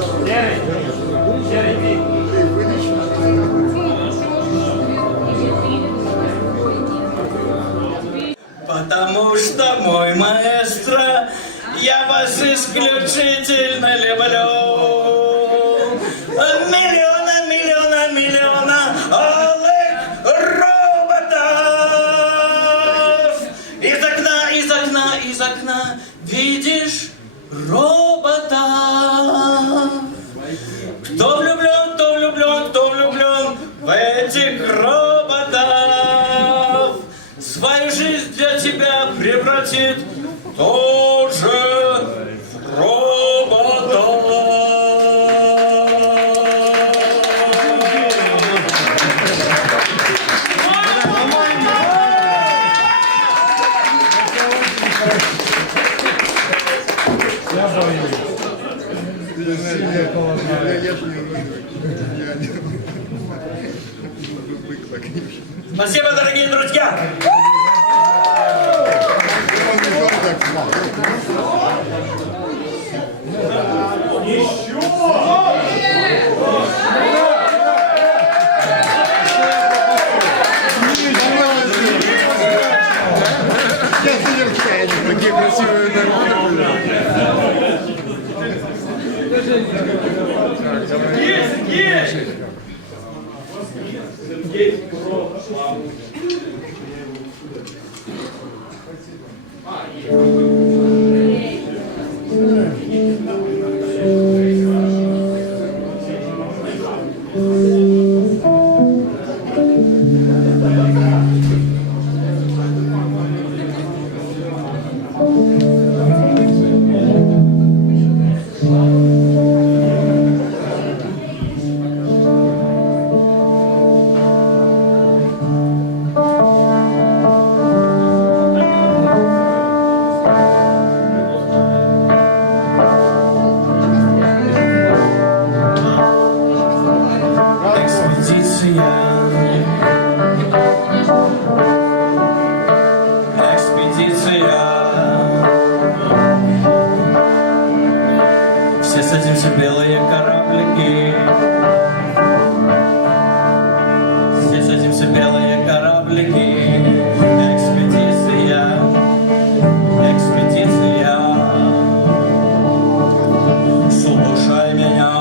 Потому что, мой маэстро, я вас исключительно люблю. Миллиона, миллиона, миллиона алых роботов. Из окна видишь роботов. Кто влюблен, кто влюблен, кто влюблен в этих роботов. Свою жизнь для тебя превратит тоже в робота. Спасибо, дорогие друзья! Такие красивые Есть! Все садимся в белые кораблики. Все садимся в белые кораблики. Экспедиция, экспедиция. Слушай меня,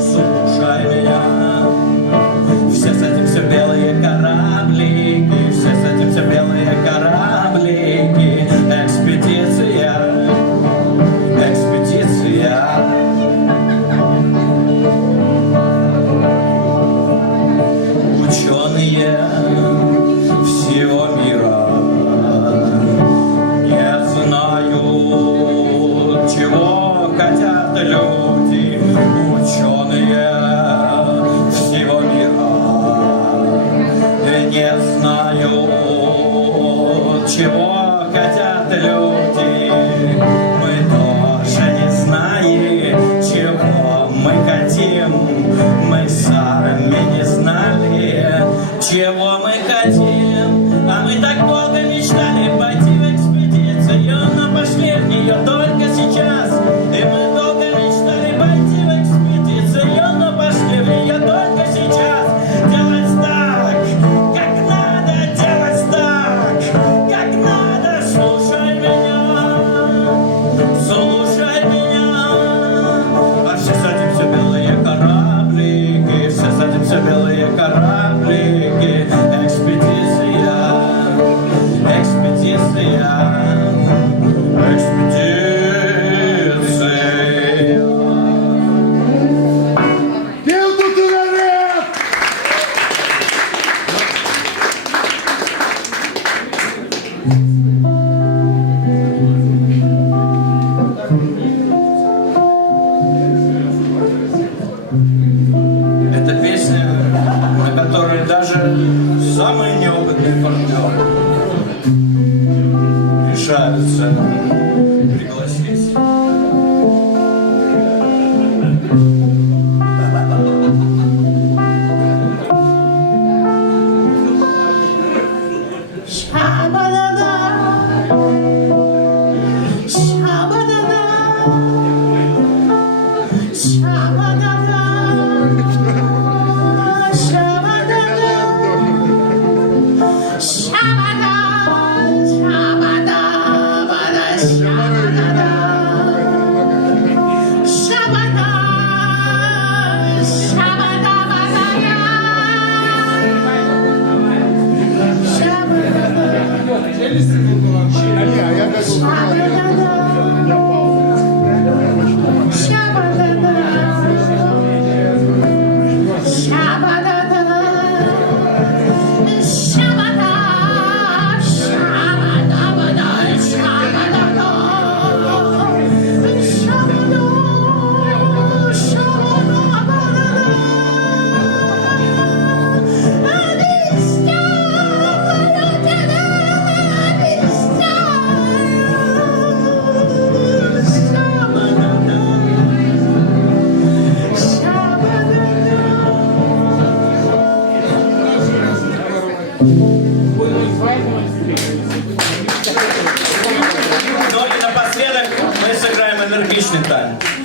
слушай меня. Все садимся в белые кораблики. Все садимся в белые кораблики. Экспедиция. Ученые всего мира не знают, чего хотят люди. Ученые всего мира не знают, чего хотят люди. Мы тоже не знаем, чего мы хотим. Мы сами не знали, чего мы хотим. А мы так долго мечтали пойти в экспедицию, но пошли в нее только сейчас. И мы долго мечтали пойти в экспедицию, но пошли в нее только сейчас. Делать так, как надо, делать так, как надо.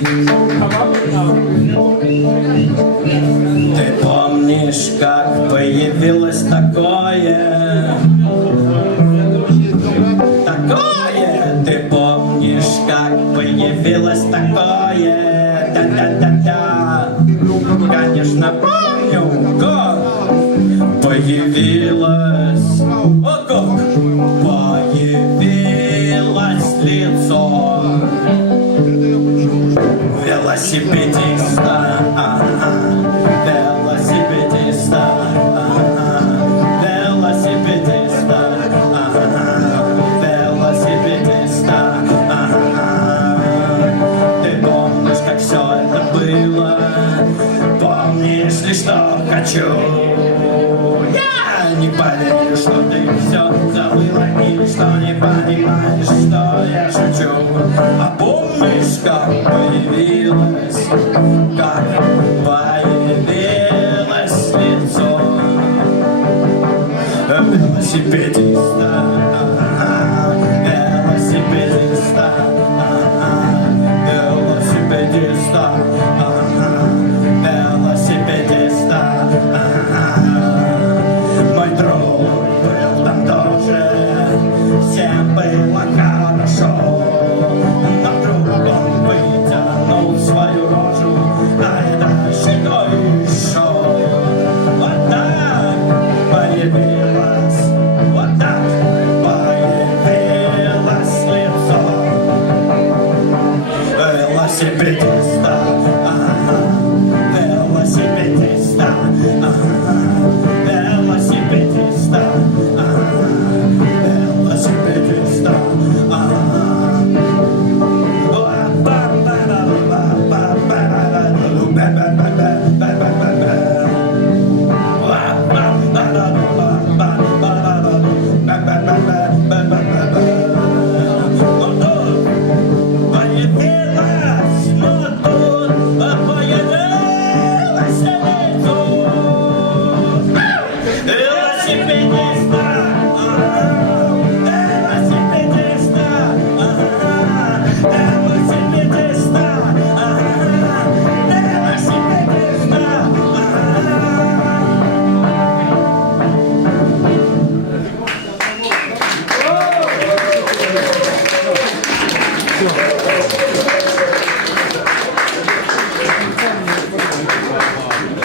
Ты помнишь, как появилось такое? Такое! Ты помнишь, как появилось такое? Да-да-да-да! Конечно, помню, как появилось. О, как появилось лицо велосипедиста, велосипедиста, велосипедиста, велосипедиста. Ты помнишь, как все это было? Помнишь ли, что хочу? Я не поверю, что ты все забыла, или что не понимаешь, что я шучу. А помнишь, как появилось лицо велосипедиста, велосипедиста, велосипедиста, велосипедиста. Мой друг был там тоже, всем было хорошо. Но вдруг он вытянул свою рожу, а это что еще? Вот так появилось, вот так появилось лицо велосипедиста, велосипедиста, велосипедиста, велосипедиста.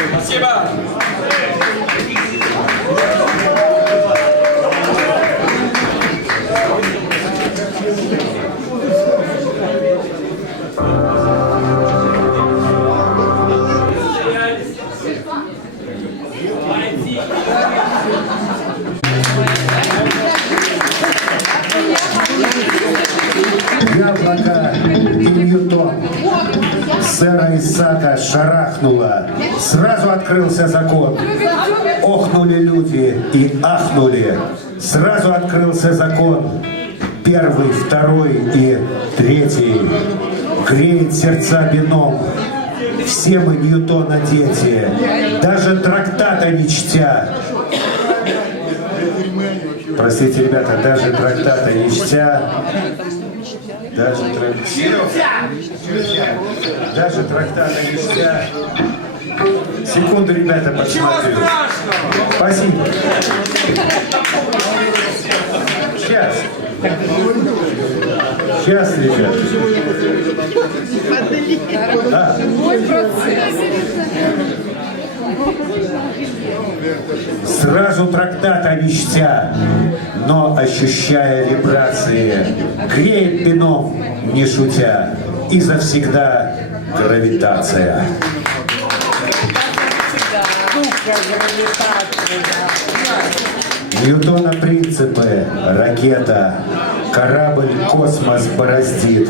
Спасибо. Яблоко и Ньютон. Сэра Исаака шарахнуло. Сразу открылся закон. Охнули люди и ахнули. Сразу открылся закон. Первый, второй и третий. Греет сердца бином. Все мы Ньютона дети. Даже трактата не чтя. Простите, ребята, даже трактата не чтя. Даже трактата не чтя. Секунду, ребята, посмотрю. Спасибо. Сейчас. Сейчас, ребята. Да. Сразу трактата не чтя, но ощущая вибрации, греет вином, не шутя, и завсегда гравитация. Ньютона принципы, ракета, корабль космос бороздит,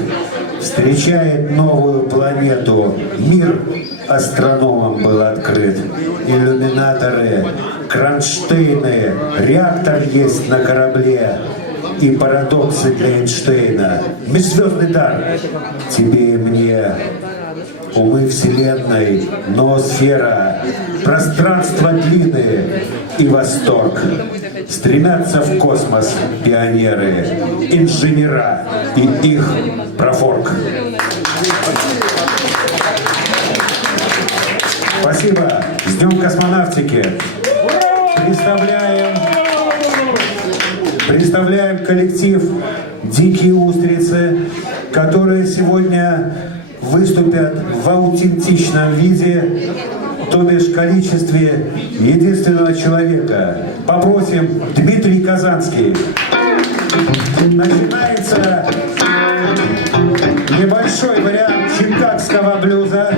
встречает новую планету, мир астрономам был открыт. Иллюминаторы, кронштейны, реактор есть на корабле и парадоксы для Эйнштейна. Межзвездный дар тебе и мне. Умы вселенной, ноосфера, пространство длины и восторг. Стремятся в космос пионеры, инженера и их профорг. Днем космонавтики. Представляем коллектив «Дикие устрицы», которые сегодня выступят в аутентичном виде, то бишь в количестве единственного человека. Попросим Дмитрий Казанский. Начинается небольшой вариант чикагского блюза.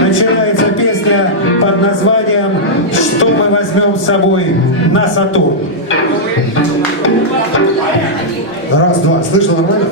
Начинается песня под названием «Что мы возьмем с собой на Сатурн». Раз, два. Слышно нормально?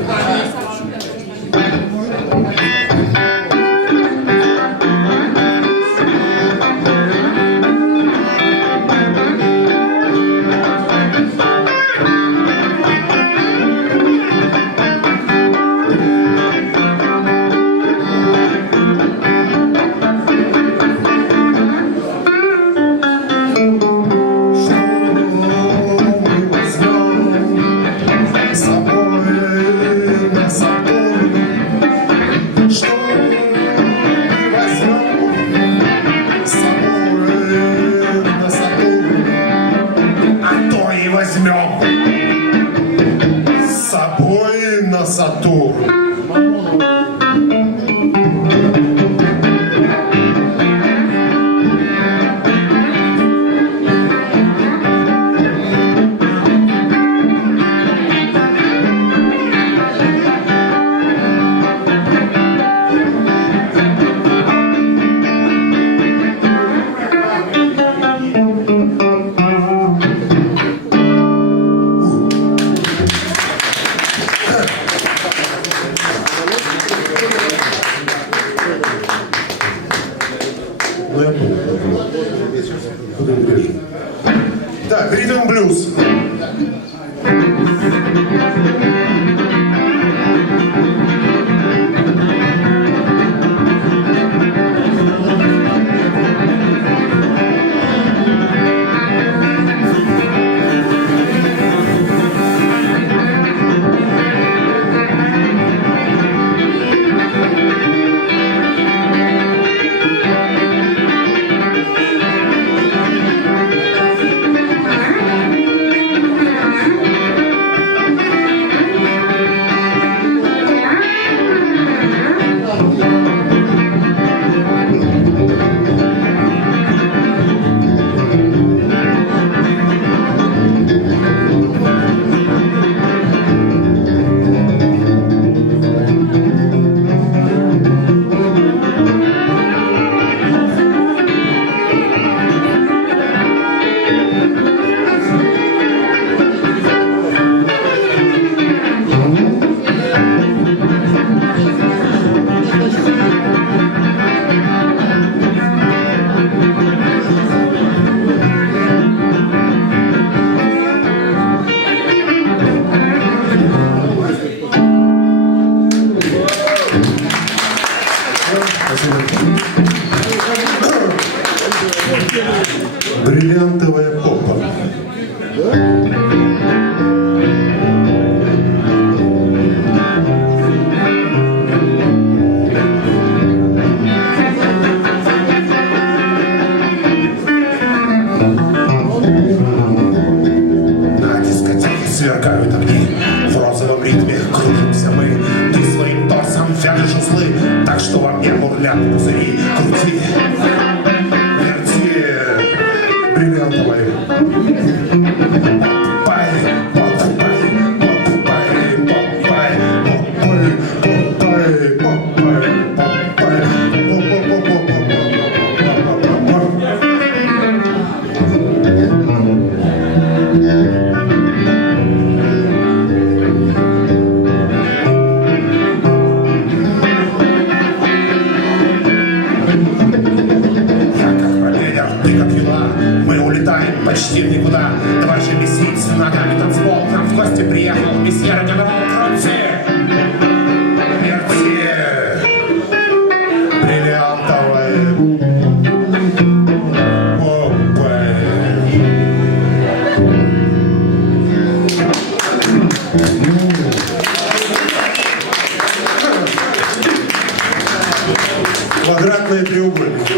С собой на Сатурн. Так, ритм блюз. Бриллиантовая попа. На дискотеке сверкают огни, в розовом ритме кружимся мы. Ты своим торсом вяжешь узлы, так что во мне бурлят пузыри. Крути, верти, бриллиантовой. Почти в никуда. Давай же месить ногами танцпол. К нам в гости приехал месье рок-н-ролл. Крути, верти, бриллиантовые попы. Квадратные треугольники.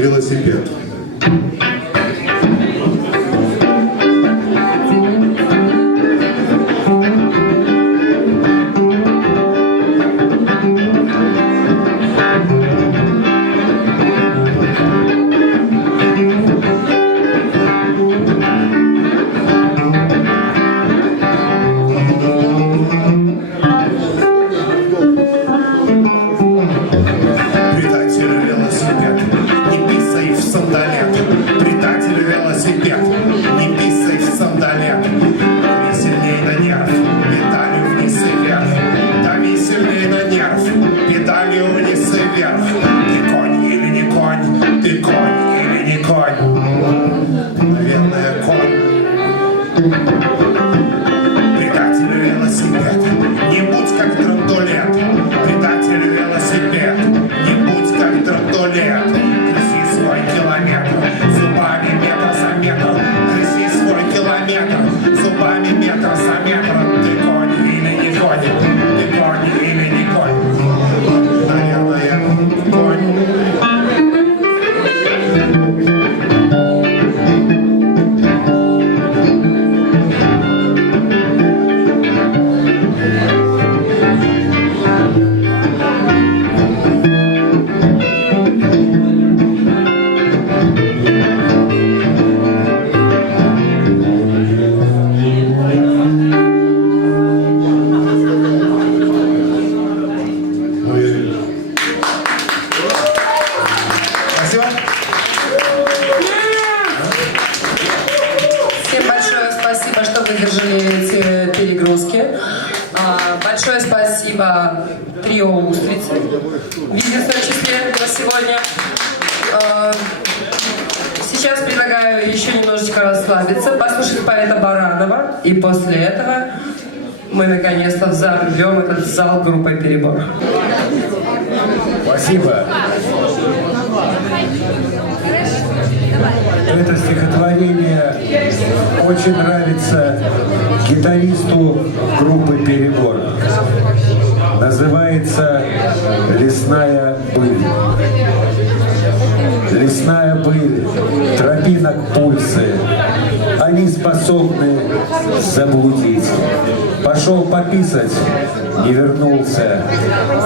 велосипед. Предатель велосипед, не писай в сандалет. Предатель велосипед, не писай в сандалет. Дави сильней на нерв, педалью вниз и вверх. Дави сильней на нерв, педалью вниз и вверх. Ты конь или не конь? Ты конь или не конь? Наверное, конь. Предатель велосипед, не будь как драндулет. Предатель велосипед, не будь как драндулет. Грызи свой километр, зубами метр за метр. Грызи свой километр, зубами метр за метр. Ты конь или не конь? Ты конь или не конь? Наверное, конь. Спасибо. Всем большое спасибо, что выдержали эти перегрузки. Большое спасибо трио «Устрицы» в единственном числе на сегодня. Сейчас предлагаю еще немножечко расслабиться, послушать поэта Баранова, и после этого мы наконец-то взорвем этот зал группой «Перебор». Спасибо. Это стихотворение очень нравится гитаристу группы «Перебор». Называется «Лесная пыль». Лесная пыль, тропинок пульсы, они способны заблудить. Пошел пописать, не вернулся,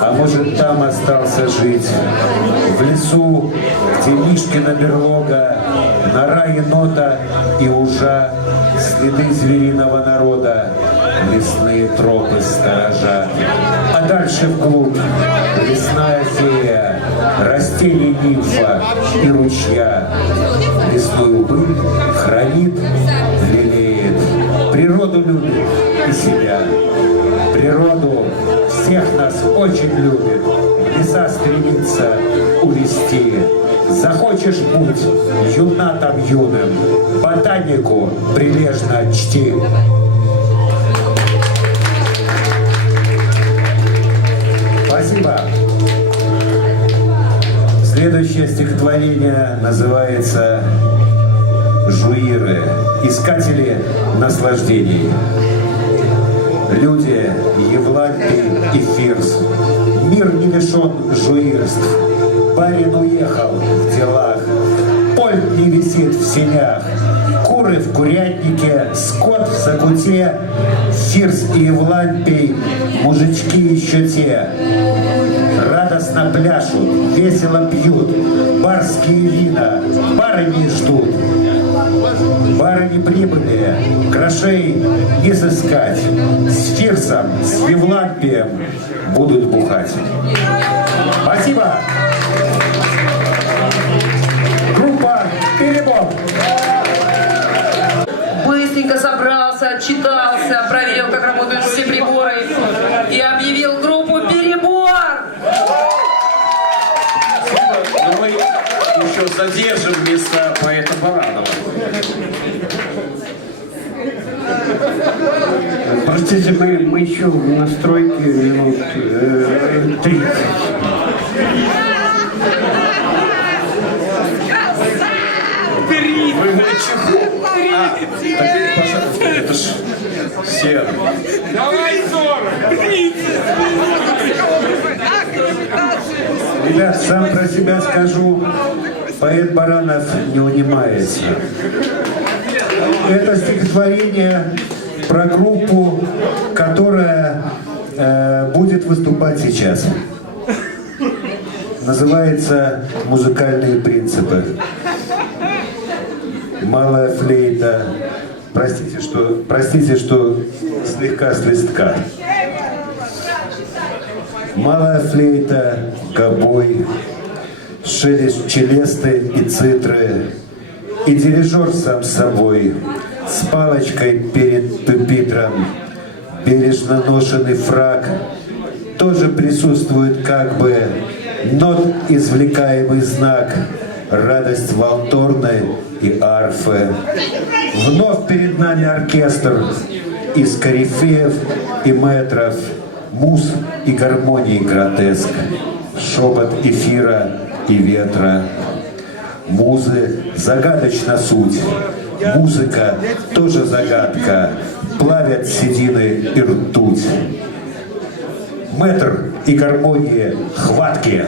а может там остался жить. В лесу, где Мишкина берлога, нора енота и ужа, следы звериного народа, лесные тропы сторожа. А дальше вглубь лесная фея, растений нимфа и ручья. Лесную пыль хранит, лелеет, природу любит и себя. Природу всех нас очень любит, в леса стремится увести. Захочешь будь юнатом юным, ботанику прилежно чти. Спасибо. Следующее стихотворение называется «Жуиры. Искатели наслаждений». Люди, Евлампий и Фирс, мир не лишен жуирств. Барин уехал в делах, поль не висит в сенях, куры в курятнике, скот в закуте, Фирс и Евлампий, мужички еще те. Радостно пляшут, весело пьют, барские вина, барыни ждут. Барыни прибыли, грошей не сыскать, с Фирсом, с Евлампием будут бухать. Спасибо! Группа «Перебор». Быстренько собрался, отчитался, проверил, как работают все приборы и объявил группу «Перебор». Но мы еще задержим место поэта Баранова. Простите, мы еще в настройке минут 30. Пожалуйста, это ж все. Давай 40, 30. Ребят, сам про себя скажу. Поэт Баранов не унимается. Это стихотворение про группу, которая будет выступать сейчас. Называется «Музыкальные принципы». Малая флейта. Простите, что слегка с листка. Малая флейта, гобой, шелест челесты и цитры, и дирижер сам с собой, с палочкой перед пюпитром, бережно ношенный фрак, тоже присутствует как бы нот извлекаемый знак, радость валторны и арфы. Вновь перед нами оркестр из корифеев и метров, муз и гармонии гротеск, шепот эфира и ветра. Музы загадочна суть, музыка тоже загадка, плавят седины и ртуть. Метр и гармонии хваткие.